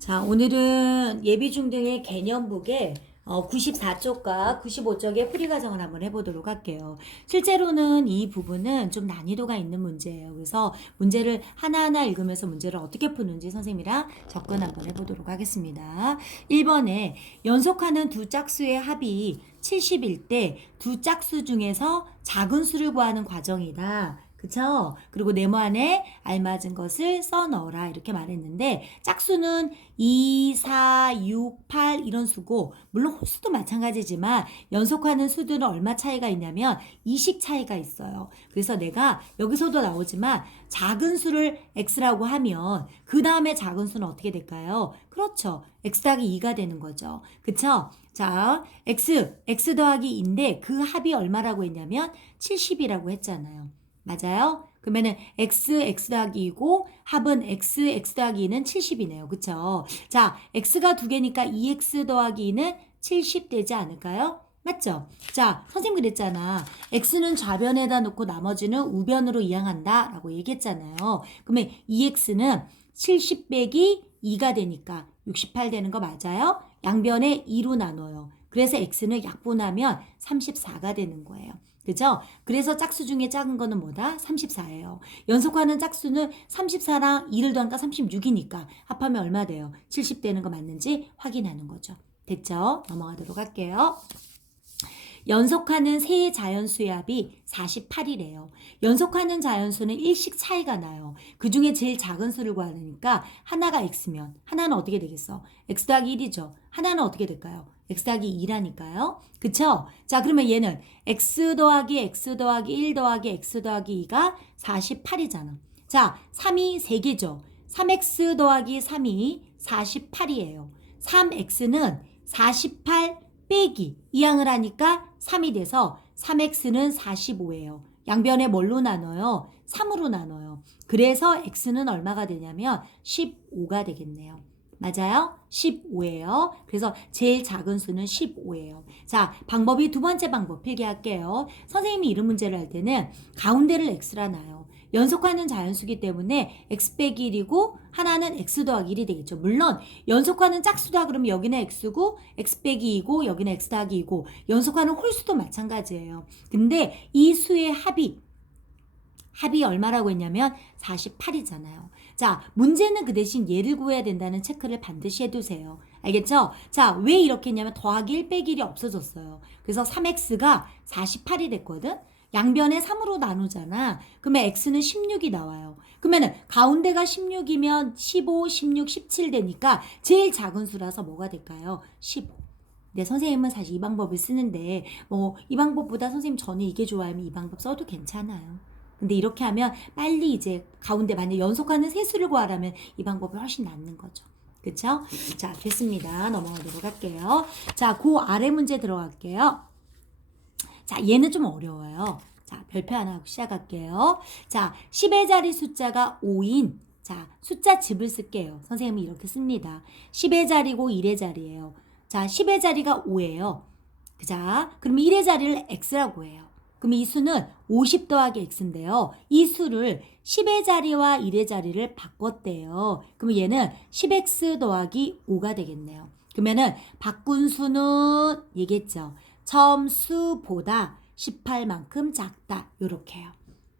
자, 오늘은 예비중등의 개념북의 94쪽과 95쪽의 풀이 과정을 한번 해보도록 할게요. 실제로는 이 부분은 좀 난이도가 있는 문제예요. 그래서 문제를 하나하나 읽으면서 문제를 어떻게 푸는지 선생님이랑 접근 한번 해보도록 하겠습니다. 1번에 연속하는 두 짝수의 합이 70일 때 두 짝수 중에서 작은 수를 구하는 과정이다. 그쵸? 그리고 네모 안에 알맞은 것을 써 넣어라 이렇게 말했는데 짝수는 2, 4, 6, 8 이런 수고 물론 홀수도 마찬가지지만 연속하는 수들은 얼마 차이가 있냐면 2식 차이가 있어요. 그래서 내가 여기서도 나오지만 작은 수를 x라고 하면 그 다음에 작은 수는 어떻게 될까요? 그렇죠. x 더하기 2가 되는 거죠. 그쵸? 자, x 더하기 2인데 그 합이 얼마라고 했냐면 70이라고 했잖아요. 맞아요? 그러면은 x 더하기 2고 합은 x 더하기 2는 70이네요. 그쵸? 자, x가 두 개니까 2x 더하기 2는 70 되지 않을까요? 맞죠? 자, 선생님 그랬잖아. x는 좌변에다 놓고 나머지는 우변으로 이항한다 라고 얘기했잖아요. 그러면 2x는 70 빼기 2가 되니까 68 되는 거 맞아요? 양변에 2로 나눠요. 그래서 x는 약분하면 34가 되는 거예요. 그죠? 그래서 짝수 중에 작은 거는 뭐다? 34예요. 연속하는 짝수는 34랑 2를 더하니까 36이니까 합하면 얼마 돼요? 70 되는 거 맞는지 확인하는 거죠. 됐죠? 넘어가도록 할게요. 연속하는 세 자연수의 합이 48이래요. 연속하는 자연수는 일씩 차이가 나요. 그 중에 제일 작은 수를 구하니까 하나가 x면 하나는 어떻게 되겠어? x 더하기 1이죠. 하나는 어떻게 될까요? x 더하기 2라니까요. 그쵸? 자, 그러면 얘는 x 더하기 1 더하기 x 더하기 2가 48이잖아. 자, 3이 3개죠. 3x 더하기 3이 48이에요. 3x는 48 빼기 이항을 하니까 3이 돼서 3x는 45예요. 양변에 뭘로 나눠요? 3으로 나눠요. 그래서 x는 얼마가 되냐면 15가 되겠네요. 맞아요? 15예요. 그래서 제일 작은 수는 15예요. 자, 방법이 두 번째 방법 필기할게요. 선생님이 이런 문제를 할 때는 가운데를 x라 놔요. 연속하는 자연수기 때문에 x 빼기 1이고 하나는 x 더하기 1이 되겠죠. 물론 연속하는 짝수다 그러면 여기는 x고 x 빼기 2고 여기는 x 더하기 2고 연속하는 홀수도 마찬가지예요. 근데 이 수의 합이 얼마라고 했냐면 48이잖아요. 자, 문제는 그 대신 얘를 구해야 된다는 체크를 반드시 해두세요. 알겠죠? 자, 왜 이렇게 했냐면 더하기 1 빼기 1이 없어졌어요. 그래서 3x가 48이 됐거든? 양변에 3으로 나누잖아. 그러면 x는 16이 나와요. 그러면은 가운데가 16이면 15, 16, 17 되니까 제일 작은 수라서 뭐가 될까요? 15. 네, 선생님은 사실 이 방법을 쓰는데 뭐 이 방법보다 선생님 저는 이게 좋아하면 이 방법 써도 괜찮아요. 근데 이렇게 하면 빨리 이제 가운데 만약 연속하는 세 수를 구하라면 이 방법이 훨씬 낫는 거죠. 그쵸? 자, 됐습니다. 넘어가도록 할게요. 자, 그 아래 문제 들어갈게요. 자, 얘는 좀 어려워요. 자, 별표 하나 하고 시작할게요. 자, 10의 자리 숫자가 5인 자, 숫자 집을 쓸게요. 선생님이 이렇게 씁니다. 10의 자리고 1의 자리예요. 자, 10의 자리가 5예요. 자, 그럼 1의 자리를 x라고 해요. 그럼 이 수는 50 더하기 x인데요. 이 수를 10의 자리와 1의 자리를 바꿨대요. 그럼 얘는 10x 더하기 5가 되겠네요. 그러면은 바꾼 수는 얘기했죠. 처음 수보다 18만큼 작다. 요렇게요.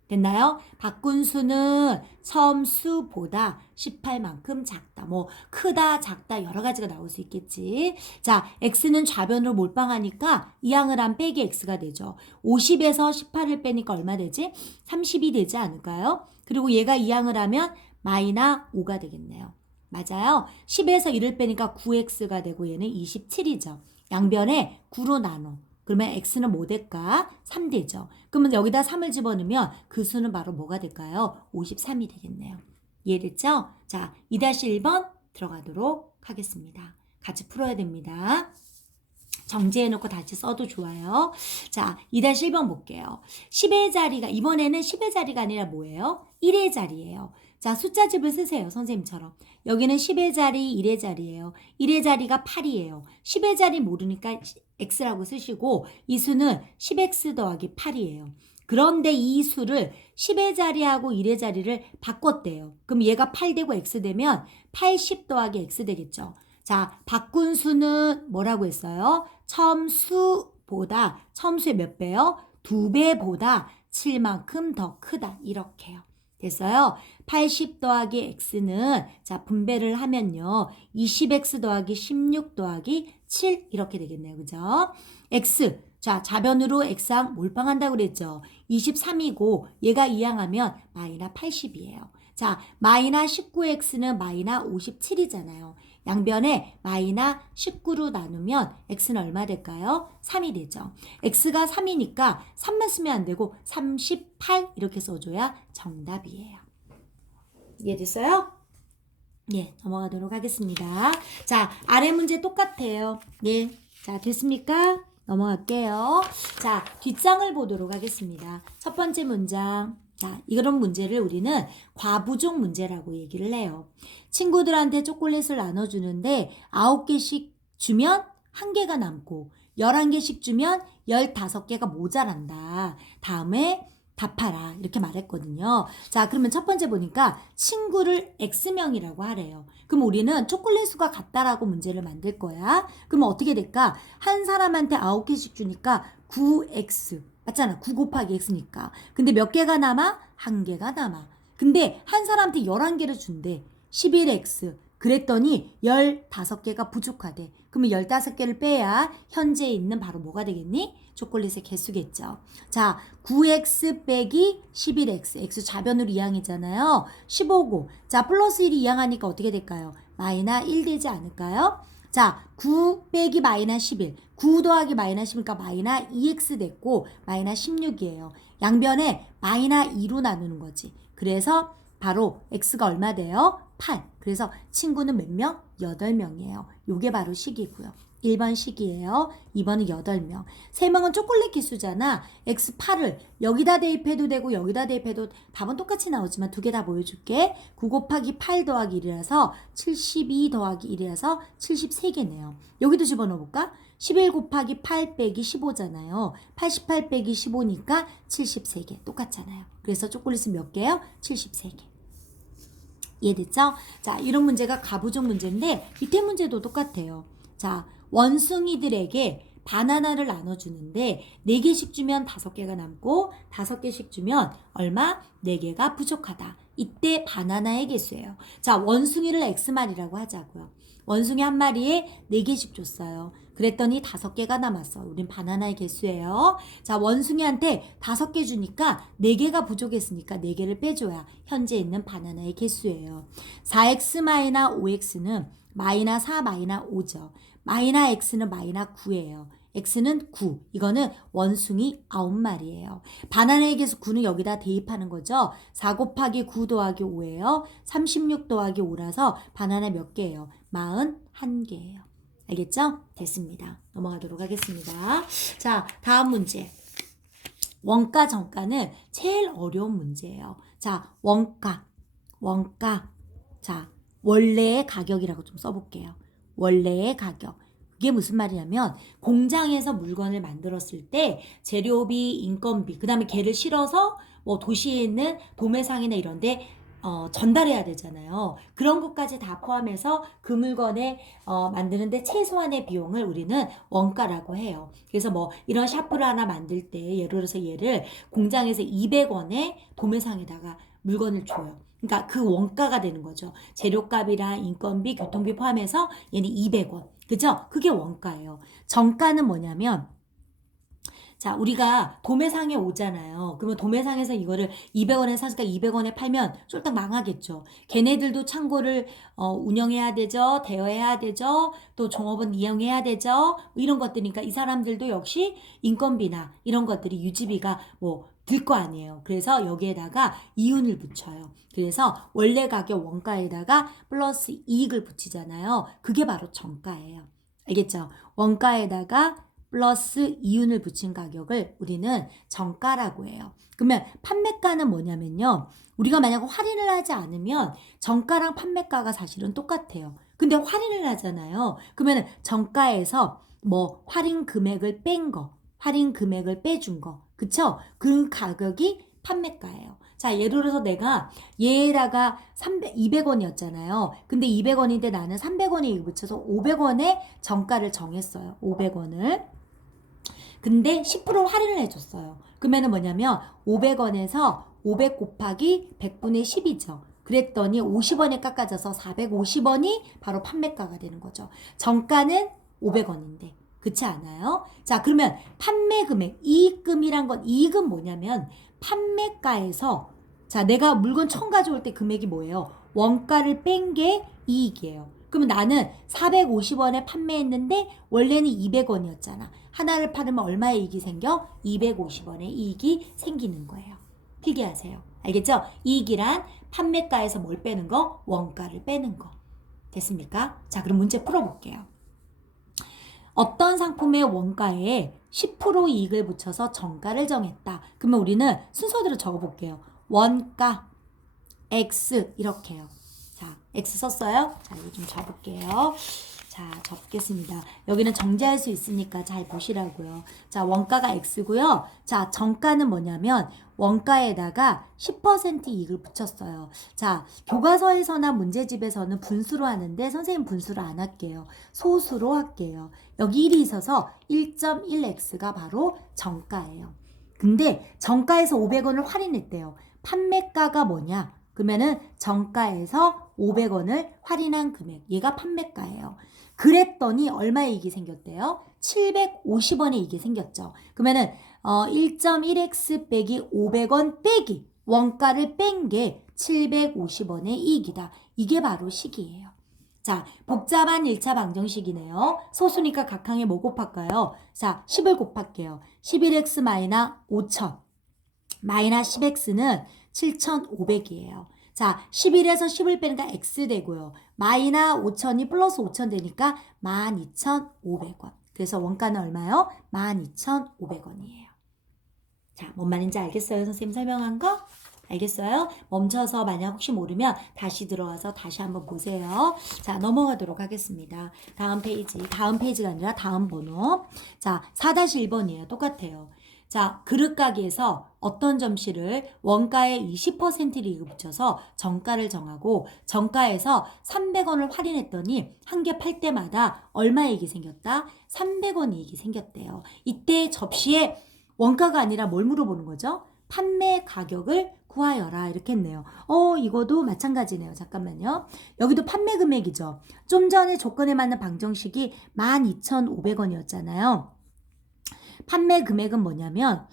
됐나요? 바꾼 수는 처음 수보다 18만큼 작다. 뭐 크다, 작다 여러 가지가 나올 수 있겠지. 자, x는 좌변으로 몰빵하니까 이항을 한 빼기 x가 되죠. 50에서 18을 빼니까 얼마 되지? 30이 되지 않을까요? 그리고 얘가 이항을 하면 마이너 5가 되겠네요. 맞아요. 10에서 1을 빼니까 9x가 되고 얘는 27이죠. 양변에 9로 나눠. 그러면 x는 뭐 될까? 3 되죠. 그러면 여기다 3을 집어넣으면 그 수는 바로 뭐가 될까요? 53이 되겠네요. 이해됐죠? 자, 2-1번 들어가도록 하겠습니다. 같이 풀어야 됩니다. 정지해놓고 다시 써도 좋아요. 자, 2-1번 볼게요. 10의 자리가, 이번에는 10의 자리가 아니라 뭐예요? 1의 자리예요. 자, 숫자집을 쓰세요. 선생님처럼. 여기는 10의 자리, 1의 자리예요. 1의 자리가 8이에요. 10의 자리 모르니까 x라고 쓰시고 이 수는 10x 더하기 8이에요. 그런데 이 수를 10의 자리하고 1의 자리를 바꿨대요. 그럼 얘가 8 되고 x 되면 80 더하기 x 되겠죠. 자, 바꾼 수는 뭐라고 했어요? 첨수의 몇 배요? 2배보다 7만큼 더 크다. 이렇게요. 됐어요? 80 더하기 x는 자 분배를 하면요. 20x 더하기 16 더하기 7 이렇게 되겠네요. 그죠? x 자 좌변으로 x항 몰빵한다고 그랬죠. 23이고 얘가 이항하면 마이너스 80이에요. 자 마이너스 19x는 마이너스 57이잖아요. 양변에 마이너스 19로 나누면 x는 얼마 될까요? 3이 되죠. x가 3이니까 3만 쓰면 안 되고 38 이렇게 써줘야 정답이에요. 이해됐어요? 예, 넘어가도록 하겠습니다. 자, 아래 문제 똑같아요. 예, 자, 됐습니까? 넘어갈게요. 자, 뒷장을 보도록 하겠습니다. 첫 번째 문장. 자, 이런 문제를 우리는 과부족 문제라고 얘기를 해요. 친구들한테 초콜릿을 나눠주는데 9개씩 주면 1개가 남고 11개씩 주면 15개가 모자란다. 다음에 답하라 이렇게 말했거든요. 자, 그러면 첫 번째 보니까 친구를 X명이라고 하래요. 그럼 우리는 초콜릿 수가 같다라고 문제를 만들 거야. 그러면 어떻게 될까? 한 사람한테 9개씩 주니까 9X 맞잖아. 9 곱하기 X니까. 근데 몇 개가 남아? 1개가 남아. 근데 한 사람한테 11개를 준대. 11X. 그랬더니 15개가 부족하대. 그러면 15개를 빼야 현재 있는 바로 뭐가 되겠니? 초콜릿의 개수겠죠. 자, 9x 빼기 11x. x 좌변으로 이항이잖아요. 15고. 자, 플러스 1이 이항하니까 어떻게 될까요? 마이너스 1 되지 않을까요? 자, 9 빼기 마이너스 11. 9 더하기 마이너스 11이니까 마이너스 2x 됐고 마이너스 16이에요. 양변에 마이너스 2로 나누는 거지. 그래서 바로 x가 얼마 돼요? 8. 그래서 친구는 몇 명? 8명이에요. 요게 바로 식이고요. 1번 식이에요. 2번은 8명. 3명은 초콜릿 기수잖아. x8을 여기다 대입해도 되고 여기다 대입해도 답은 똑같이 나오지만 두 개 다 보여줄게. 9 곱하기 8 더하기 1이라서 72 더하기 1이라서 73개네요. 여기도 집어넣어볼까? 11 곱하기 8 빼기 15잖아요. 88 빼기 15니까 73개. 똑같잖아요. 그래서 초콜릿은 몇 개요? 73개. 이해됐죠? 자, 이런 문제가 가부족 문제인데 밑에 문제도 똑같아요. 자, 원숭이들에게 바나나를 나눠주는데 4개씩 주면 5개가 남고 5개씩 주면 얼마? 4개가 부족하다. 이때 바나나의 개수예요. 자, 원숭이를 X마리라고 하자고요. 원숭이 한 마리에 4개씩 줬어요. 그랬더니 5개가 남았어. 우린 바나나의 개수예요. 자, 원숭이한테 5개 주니까 4개가 부족했으니까 4개를 빼줘야 현재 있는 바나나의 개수예요. 4x-5x는 마이너스 4 마이너스 5죠. 마이너스 x는 마이너스 9예요. x는 9. 이거는 원숭이 9마리예요. 바나나의 개수 9는 여기다 대입하는 거죠. 4 곱하기 9 더하기 5예요. 36 더하기 5라서 바나나 몇 개예요? 41개예요. 알겠죠? 됐습니다. 넘어가도록 하겠습니다. 자, 다음 문제. 원가 정가는 제일 어려운 문제예요. 자, 원가. 자, 원래의 가격이라고 좀 써볼게요. 원래의 가격. 그게 무슨 말이냐면 공장에서 물건을 만들었을 때 재료비, 인건비, 그 다음에 걔를 실어서 뭐 도시에 있는 도매상이나 이런 데 전달해야 되잖아요. 그런 것까지 다 포함해서 그 물건에 만드는데 최소한의 비용을 우리는 원가라고 해요. 그래서 뭐 이런 샤프를 하나 만들 때 예를 들어서 얘를 공장에서 200원에 도매상에다가 물건을 줘요. 그러니까 그 원가가 되는 거죠. 재료값이랑 인건비, 교통비 포함해서 얘는 200원. 그죠? 그게 원가예요. 정가는 뭐냐면 자, 우리가 도매상에 오잖아요. 그러면 도매상에서 이거를 200원에 사니까 200원에 팔면 쫄딱 망하겠죠. 걔네들도 창고를 운영해야 되죠. 대여해야 되죠. 또 종업원 이용해야 되죠. 이런 것들이니까 이 사람들도 역시 인건비나 이런 것들이 유지비가 뭐 들 거 아니에요. 그래서 여기에다가 이윤을 붙여요. 그래서 원래 가격 원가에다가 플러스 이익을 붙이잖아요. 그게 바로 정가예요. 알겠죠? 원가에다가 플러스 이윤을 붙인 가격을 우리는 정가라고 해요. 그러면 판매가는 뭐냐면요. 우리가 만약 할인을 하지 않으면 정가랑 판매가가 사실은 똑같아요. 근데 할인을 하잖아요. 그러면 정가에서 뭐 할인 금액을 뺀 거, 할인 금액을 빼준 거, 그쵸? 그 가격이 판매가예요. 자, 예를 들어서 내가 얘에다가 200원이었잖아요. 근데 200원인데 나는 300원에 이익을 붙여서 500원의 정가를 정했어요. 500원을. 근데 10% 할인을 해줬어요. 그러면은 뭐냐면 500원에서 500 곱하기 100분의 10이죠. 그랬더니 50원에 깎아져서 450원이 바로 판매가가 되는 거죠. 정가는 500원인데. 그렇지 않아요? 자, 그러면 판매 금액, 이익금이란 건, 이익은 뭐냐면 판매가에서, 자, 내가 물건 처음 가져올 때 금액이 뭐예요? 원가를 뺀 게 이익이에요. 그러면 나는 450원에 판매했는데 원래는 200원이었잖아. 하나를 팔으면 얼마의 이익이 생겨? 250원의 이익이 생기는 거예요. 필기하세요. 알겠죠? 이익이란 판매가에서 뭘 빼는 거? 원가를 빼는 거. 됐습니까? 자, 그럼 문제 풀어볼게요. 어떤 상품의 원가에 10% 이익을 붙여서 정가를 정했다. 그러면 우리는 순서대로 적어볼게요. 원가, X 이렇게요. 자, X 썼어요? 자, 이거 좀 적을게요. 자, 적겠습니다. 여기는 정제할 수 있으니까 잘 보시라고요. 자, 원가가 X고요. 자, 정가는 뭐냐면 원가에다가 10% 이익을 붙였어요. 자, 교과서에서나 문제집에서는 분수로 하는데 선생님 분수로 안 할게요. 소수로 할게요. 여기 1이 있어서 1.1X가 바로 정가예요. 근데 정가에서 500원을 할인했대요. 판매가가 뭐냐? 그러면은 정가에서 500원을 할인한 금액, 얘가 판매가예요. 그랬더니 얼마의 이익이 생겼대요? 750원의 이익이 생겼죠. 그러면은 1.1x 빼기 500원 빼기 원가를 뺀 게 750원의 이익이다. 이게 바로 식이에요. 자, 복잡한 1차 방정식이네요. 소수니까 각항에 뭐 곱할까요? 자, 10을 곱할게요. 11x 마이너스 5000 마이너스 10x는 7500이에요. 자, 11에서 10을 빼니까 x 되고요. 마이너스 5000이 플러스 5000 되니까 12500원. 그래서 원가는 얼마요? 12500원이에요. 자, 뭔 말인지 알겠어요? 선생님 설명한 거? 알겠어요? 멈춰서 만약 혹시 모르면 다시 들어와서 다시 한번 보세요. 자, 넘어가도록 하겠습니다. 다음 페이지가 아니라 다음 번호. 자, 4-1번이에요. 똑같아요. 자, 그릇 가게에서 어떤 점씨를 원가에 20%를 이익을 붙여서 정가를 정하고 정가에서 300원을 할인했더니 한 개 팔 때마다 얼마 이익이 생겼다? 300원 이익이 생겼대요. 이때 접시에 원가가 아니라 뭘 물어보는 거죠? 판매 가격을 구하여라 이렇게 했네요. 이거도 마찬가지네요. 잠깐만요. 여기도 판매 금액이죠. 좀 전에 조건에 맞는 방정식이 12,500원이었잖아요. 판매 금액은 뭐냐면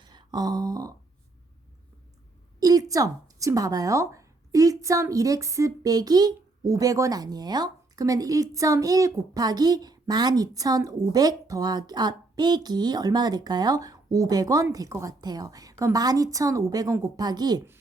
지금 봐봐요. 1.1x 빼기 500원 아니에요? 그러면 1.1 곱하기 12,500 더하기 빼기 얼마가 될까요? 500원 될 것 같아요. 그럼 12,500원 곱하기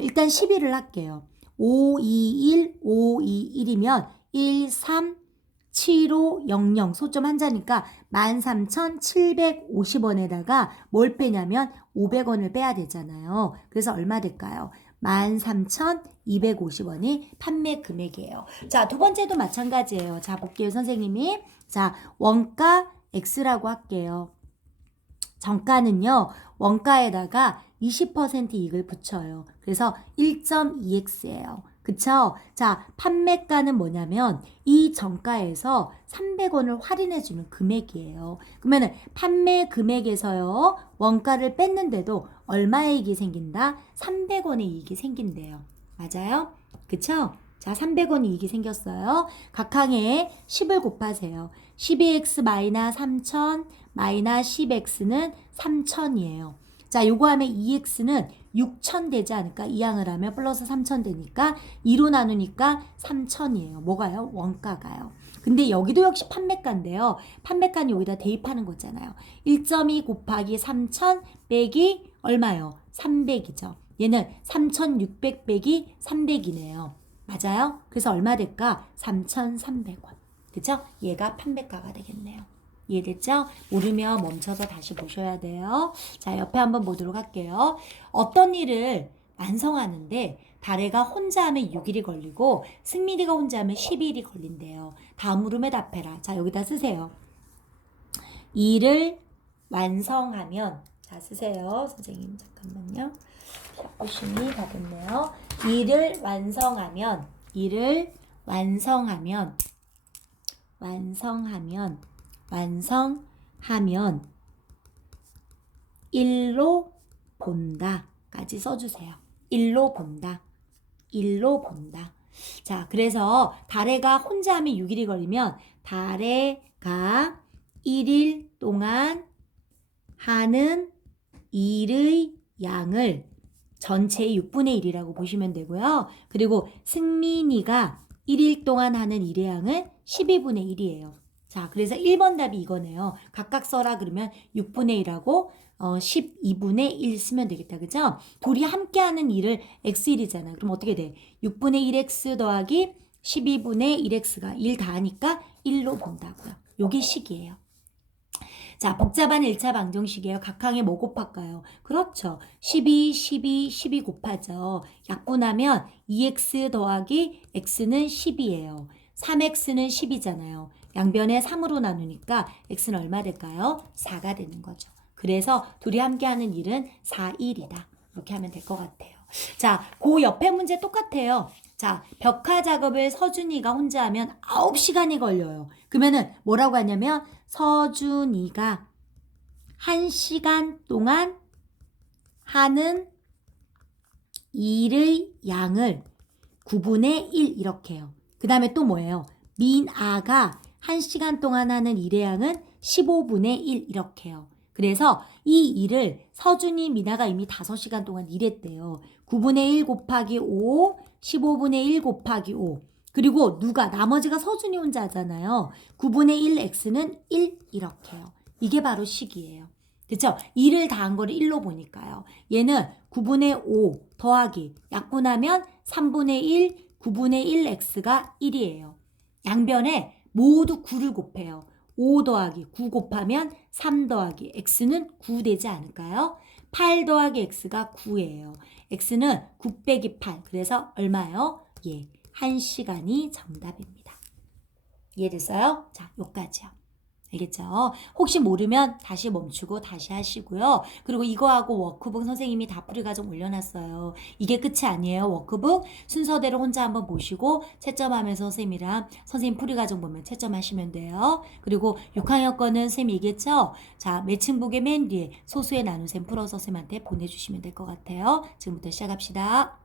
일단 11을 할게요. 521이면 137500 소점 한자니까 13,750원에다가 뭘 빼냐면 500원을 빼야 되잖아요. 그래서 얼마 될까요? 13,250원이 판매 금액이에요. 자, 두 번째도 마찬가지예요. 자, 볼게요, 선생님이. 자, 원가 X라고 할게요. 정가는요, 원가에다가 20% 이익을 붙여요. 그래서 1.2x예요. 그쵸? 자, 판매가는 뭐냐면 이 정가에서 300원을 할인해주는 금액이에요. 그러면은 판매 금액에서요, 원가를 뺐는데도 얼마의 이익이 생긴다? 300원의 이익이 생긴대요. 맞아요? 그쵸? 자, 300원 이익이 생겼어요. 각항에 10을 곱하세요. 12x 마이너스 3000 마이너스 10x는 3000이에요. 자, 요거 하면 2x는 6000 되지 않을까? 2항을 하면 플러스 3000 되니까 2로 나누니까 3000이에요. 뭐가요? 원가가요. 근데 여기도 역시 판매가인데요. 판매가는 여기다 대입하는 거잖아요. 1.2 곱하기 3000 빼기 얼마요? 300이죠. 얘는 3600 빼기 300이네요. 맞아요? 그래서 얼마 될까? 3,300원. 그쵸? 얘가 판매가가 되겠네요. 이해됐죠? 모르면 멈춰서 다시 보셔야 돼요. 자, 옆에 한번 보도록 할게요. 어떤 일을 완성하는데 다래가 혼자 하면 6일이 걸리고 승민이가 혼자 하면 12일이 걸린대요. 다음 물음에 답해라. 자, 여기다 쓰세요. 일을 완성하면 자, 쓰세요. 선생님, 잠깐만요. 샤프심이 다 됐네요. 일을 완성하면, 일로 본다까지 써주세요. 일로 본다. 자, 그래서 달해가 혼자 하면 6일이 걸리면 달해가 1일 동안 하는 일의 양을 전체의 6분의 1이라고 보시면 되고요. 그리고 승민이가 1일 동안 하는 일의 양은 12분의 1이에요. 자, 그래서 1번 답이 이거네요. 각각 써라 그러면 6분의 1하고 12분의 1 쓰면 되겠다. 그죠? 둘이 함께 하는 일을 x1이잖아. 그럼 어떻게 돼? 6분의 1x 더하기 12분의 1x가 1 다 하니까 1로 본다고요. 요게 식이에요. 자, 복잡한 1차 방정식이에요. 각항에 뭐 곱할까요? 그렇죠. 12 곱하죠. 약분하면 2x 더하기 x는 10이에요. 3x는 10이잖아요. 양변에 3으로 나누니까 x는 얼마 될까요? 4가 되는 거죠. 그래서 둘이 함께하는 일은 4, 1이다. 이렇게 하면 될 것 같아요. 자, 그 옆에 문제 똑같아요. 자, 벽화 작업을 서준이가 혼자 하면 9시간이 걸려요. 그러면은 뭐라고 하냐면 서준이가 1시간 동안 하는 일의 양을 9분의 1 이렇게 해요. 그 다음에 또 뭐예요? 민아가 1시간 동안 하는 일의 양은 15분의 1 이렇게 해요. 그래서 이 일을 서준이, 미나가 이미 5시간 동안 일했대요. 9분의 1 곱하기 5, 15분의 1 곱하기 5. 그리고 누가? 나머지가 서준이 혼자 하잖아요. 9분의 1 x는 1 이렇게 해요. 이게 바로 식이에요. 그쵸? 2를 다 한 거를 1로 보니까요. 얘는 9분의 5 더하기 약분하면 3분의 1, 9분의 1 x가 1이에요. 양변에 모두 9를 곱해요. 5 더하기 9 곱하면 3 더하기 x는 9 되지 않을까요? 8 더하기 x가 9예요. x는 9 빼기 8. 그래서 얼마요? 예, 1시간이 정답입니다. 이해됐어요? 자, 요까지요. 알겠죠? 혹시 모르면 다시 멈추고 다시 하시고요. 그리고 이거하고 워크북 선생님이 다 풀이 과정 올려놨어요. 이게 끝이 아니에요. 워크북 순서대로 혼자 한번 보시고 채점하면서 선생님이랑 선생님 풀이 과정 보면 채점하시면 돼요. 그리고 6학년 거는 선생님이 얘기했죠? 자, 매칭북의 맨 뒤에 소수의 나눗셈 풀어서 선생님한테 보내주시면 될 것 같아요. 지금부터 시작합시다.